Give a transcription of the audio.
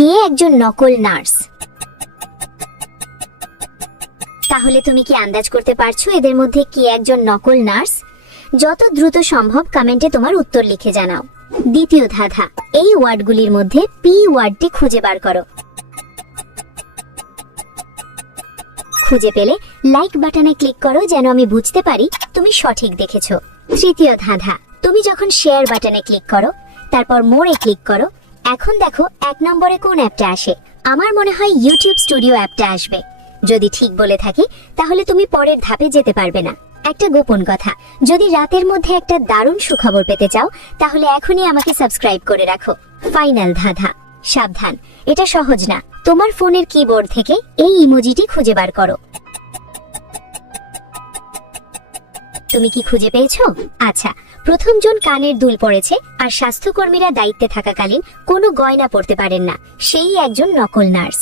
কে একজন নকল নার্স? তাহলে তুমি কি আন্দাজ করতে পারছো এদের মধ্যে কে একজন নকল নার্স? যত দ্রুত সম্ভব কমেন্টে তোমার উত্তর লিখে জানাও। দ্বিতীয় ধাঁধা, এই ওয়ার্ডগুলির মধ্যে পি ওয়ার্ডটি খুঁজে বার করো। খুঁজে পেলে লাইক বাটনে ক্লিক করো যেন আমি বুঝতে পারি তুমি সঠিক দেখেছো। তৃতীয় ধাঁধা, তুমি যখন শেয়ার বাটনে ক্লিক করো তারপর মোরে ক্লিক করো, এখন দেখো 1 নম্বরে কোন অ্যাপটা আসে? আমার মনে হয় ইউটিউব স্টুডিও অ্যাপটা আসবে। যদি ঠিক বলে থাকি তাহলে তুমি পরের ধাপে যেতে পারবে না। একটা গোপন কথা, যদি রাতের মধ্যে একটা দারুণ সুখবর পেতে চাও তাহলে এখনই আমাকে সাবস্ক্রাইব করে রাখো। ফাইনাল ধাঁধা, সাবধান, এটা সহজ না। তোমার ফোনের কিবোর্ড থেকে এই ইমোজিটি খুঁজে বার করো। তুমি কি খুঁজে পেয়েছো? আচ্ছা, প্রথম জন কানের দুল পড়েছে আর স্বাস্থ্যকর্মীরা দায়িত্বে থাকাকালীন কোনো গয়না পরতে পারেন না, সেই একজন নকল নার্স।